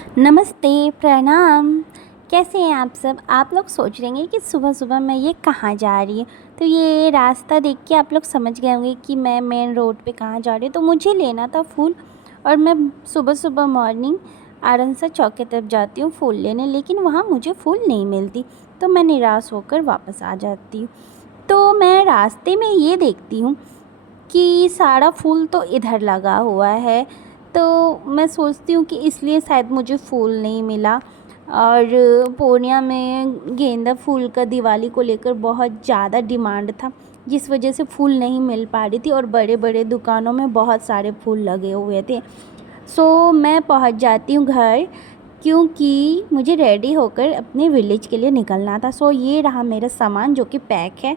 नमस्ते, प्रणाम। कैसे हैं आप सब? आप लोग सोच रहे हैं कि सुबह-सुबह मैं ये कहाँ जा रही हूँ? तो ये रास्ता देख के आप लोग समझ गए होंगे कि मैं मेन रोड पे कहाँ जा रही हूँ। तो मुझे लेना था फूल और मैं सुबह-सुबह मॉर्निंग आरंसा चौक की तरफ जाती हूँ फूल लेने, लेकिन वहाँ मुझे फूल नहीं मिलती। तो मैं निराश होकर वापस आ जाती हूँ। तो मैं रास्ते में ये देखती हूँ कि सारा फूल तो इधर लगा हुआ है, तो मैं सोचती हूँ कि इसलिए शायद मुझे फूल नहीं मिला। और पूर्णिया में गेंदा फूल का दिवाली को लेकर बहुत ज़्यादा डिमांड था, जिस वजह से फूल नहीं मिल पा रही थी और बड़े-बड़े दुकानों में बहुत सारे फूल लगे हुए थे। सो मैं पहुँच जाती हूँ घर, क्योंकि मुझे रेडी होकर अपने विलेज के लिए निकलना था। सो ये रहा मेरा सामान जो कि पैक है,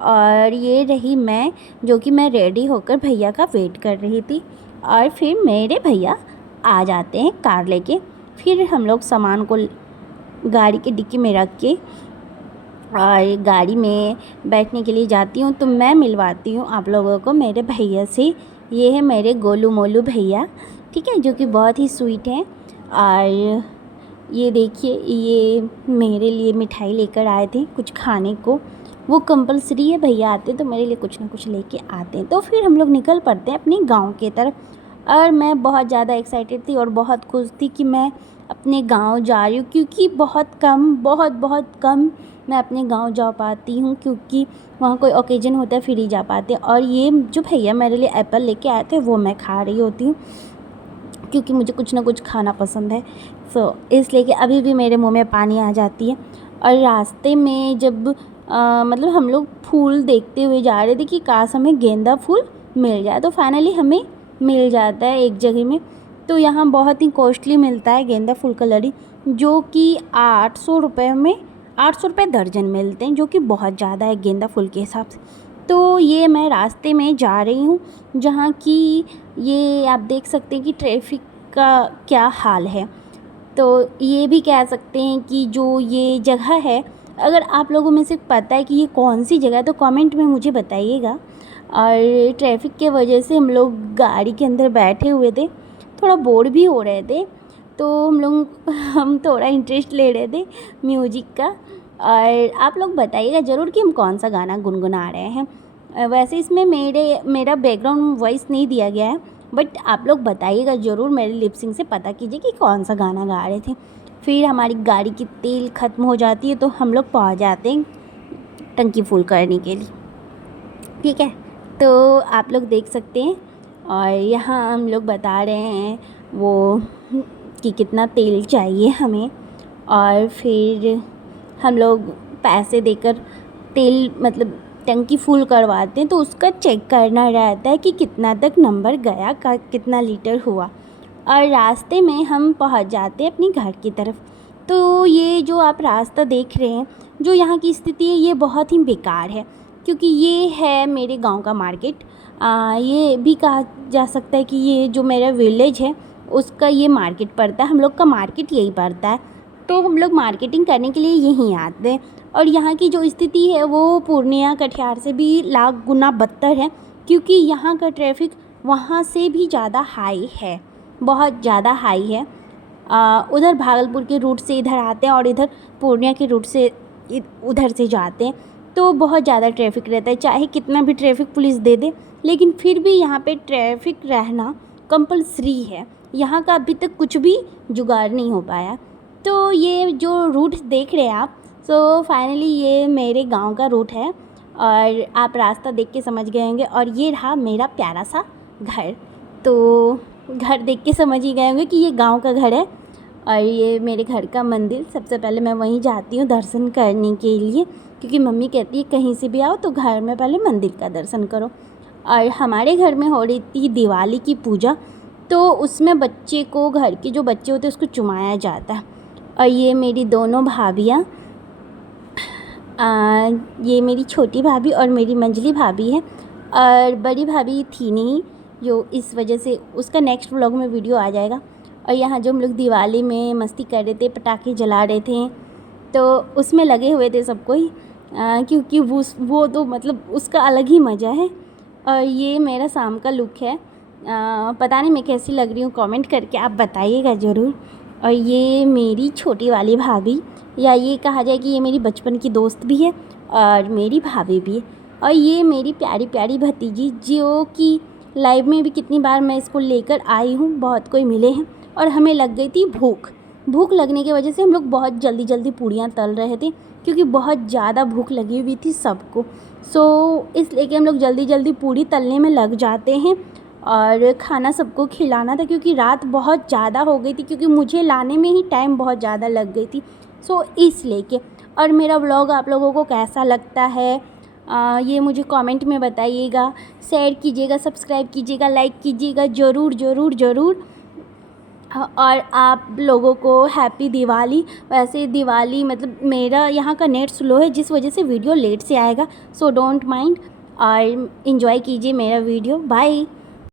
और ये रही मैं जो कि मैं रेडी होकर भैया का वेट कर रही थी। और फिर मेरे भैया आ जाते हैं कार लेके। फिर हम लोग सामान को गाड़ी की डिक्की में रख के और गाड़ी में बैठने के लिए जाती हूँ। तो मैं मिलवाती हूँ आप लोगों को मेरे भैया से। ये है मेरे गोलू मोलू भैया, ठीक है, जो कि बहुत ही स्वीट हैं। और ये देखिए, ये मेरे लिए मिठाई लेकर आए थे कुछ खाने को। वो कंपलसरी है, भैया आते तो मेरे लिए कुछ ना कुछ लेके आते हैं। तो फिर हम लोग निकल पड़ते हैं अपने गांव की तरफ। और मैं बहुत ज़्यादा एक्साइटेड थी और बहुत खुश थी कि मैं अपने गांव जा रही हूँ, क्योंकि बहुत कम मैं अपने गांव जा पाती हूँ, क्योंकि वहाँ कोई ओकेजन होता है फिर ही जा पाते हैं। और ये जो भैया मेरे लिए एप्पल लेके आए थे वो मैं खा रही होती हूँ, क्योंकि मुझे कुछ ना कुछ खाना पसंद है। सो इसलिए कि अभी भी मेरे मुंह में पानी आ जाती है। और रास्ते में जब मतलब हम लोग फूल देखते हुए जा रहे थे कि काश हमें गेंदा फूल मिल जाए, तो फाइनली हमें मिल जाता है एक जगह में। तो यहाँ बहुत ही कॉस्टली मिलता है गेंदा फूल का लड़ी, जो कि 800 रुपये में 800 रुपये दर्जन मिलते हैं, जो कि बहुत ज़्यादा है गेंदा फूल के हिसाब से। तो ये मैं रास्ते में जा रही हूँ, जहाँ की ये आप देख सकते हैं कि ट्रैफिक का क्या हाल है। तो ये भी कह सकते हैं कि जो ये जगह है, अगर आप लोगों में से पता है कि ये कौन सी जगह है तो कमेंट में मुझे बताइएगा। और ट्रैफिक के वजह से हम लोग गाड़ी के अंदर बैठे हुए थे, थोड़ा बोर भी हो रहे थे। तो हम थोड़ा इंटरेस्ट ले रहे थे म्यूजिक का। और आप लोग बताइएगा ज़रूर कि हम कौन सा गाना गुनगुना रहे हैं। वैसे इसमें मेरा बैकग्राउंड वॉइस नहीं दिया गया है, बट आप लोग बताइएगा ज़रूर, मेरे लिपसिंग से पता कीजिए कि कौन सा गाना गा रहे थे। फिर हमारी गाड़ी की तेल ख़त्म हो जाती है, तो हम लोग पहुँच जाते हैं टंकी फुल करने के लिए, ठीक है। तो आप लोग देख सकते हैं, और यहाँ हम लोग बता रहे हैं वो कि कितना तेल चाहिए हमें। और फिर हम लोग पैसे देकर तेल मतलब टंकी फुल करवाते हैं, तो उसका चेक करना रहता है कि कितना तक नंबर गया, का कितना लीटर हुआ। और रास्ते में हम पहुंच जाते हैं अपनी घर की तरफ। तो ये जो आप रास्ता देख रहे हैं, जो यहाँ की स्थिति है, ये बहुत ही बेकार है, क्योंकि ये है मेरे गांव का मार्केट। ये भी कहा जा सकता है कि ये जो मेरा विलेज है उसका ये मार्केट पड़ता है, हम लोग का मार्केट यही पड़ता है। तो हम लोग मार्केटिंग करने के लिए यहीं आते हैं। और यहाँ की जो स्थिति है वो पूर्णिया कटिहार से भी लाख गुना बदतर है, क्योंकि यहाँ का ट्रैफिक वहाँ से भी ज़्यादा हाई है, बहुत ज़्यादा हाई है। उधर भागलपुर के रूट से इधर आते हैं और इधर पूर्णिया के रूट से उधर से जाते हैं, तो बहुत ज़्यादा ट्रैफिक रहता है। चाहे कितना भी ट्रैफिक पुलिस दे दे, लेकिन फिर भी यहाँ पे ट्रैफिक रहना कंपलसरी है। यहाँ का अभी तक कुछ भी जुगाड़ नहीं हो पाया। तो ये जो रूट देख रहे हैं आप, सो फाइनली ये मेरे गांव का रूट है, और आप रास्ता देख के समझ गए होंगे। और ये रहा मेरा प्यारा सा घर। तो घर देख के समझ ही गए होंगे कि ये गांव का घर है। और ये मेरे घर का मंदिर, सबसे पहले मैं वहीं जाती हूँ दर्शन करने के लिए, क्योंकि मम्मी कहती है कहीं से भी आओ तो घर में पहले मंदिर का दर्शन करो। और हमारे घर में हो रही थी दिवाली की पूजा, तो उसमें बच्चे को, घर के जो बच्चे होते हैं उसको चुमाया जाता है। और ये मेरी दोनों भाभियाँ, ये मेरी छोटी भाभी और मेरी मंजली भाभी है। और बड़ी भाभी थी नहीं, जो इस वजह से उसका नेक्स्ट व्लॉग में वीडियो आ जाएगा। और यहाँ जो हम लोग दिवाली में मस्ती कर रहे थे, पटाखे जला रहे थे, तो उसमें लगे हुए थे सब कोई, क्योंकि वो तो मतलब उसका अलग ही मज़ा है। और ये मेरा शाम का लुक है। पता नहीं मैं कैसी लग रही हूँ, कमेंट करके आप बताइएगा ज़रूर। और ये मेरी छोटी वाली भाभी, या ये कहा जाए कि ये मेरी बचपन की दोस्त भी है और मेरी भाभी भी है। और ये मेरी प्यारी प्यारी भतीजी, जो कि लाइव में भी कितनी बार मैं इसको लेकर आई हूँ, बहुत कोई मिले हैं। और हमें लग गई थी भूख लगने की वजह से हम लोग बहुत जल्दी जल्दी पूड़ियाँ तल रहे थे, क्योंकि बहुत ज़्यादा भूख लगी हुई थी सबको। इसलिए कि हम लोग जल्दी जल्दी पूड़ी तलने में लग जाते हैं और खाना सबको खिलाना था, क्योंकि रात बहुत ज़्यादा हो गई थी, क्योंकि मुझे लाने में ही टाइम बहुत ज़्यादा लग गई थी। इसलिए के। और मेरा व्लॉग आप लोगों को कैसा लगता है ये मुझे कमेंट में बताइएगा। शेयर कीजिएगा, सब्सक्राइब कीजिएगा, लाइक कीजिएगा ज़रूर ज़रूर ज़रूर। और आप लोगों को हैप्पी दिवाली। वैसे दिवाली मतलब मेरा यहाँ का नेट स्लो है, जिस वजह से वीडियो लेट से आएगा, सो डोंट माइंड और इन्जॉय कीजिए मेरा वीडियो। बाय।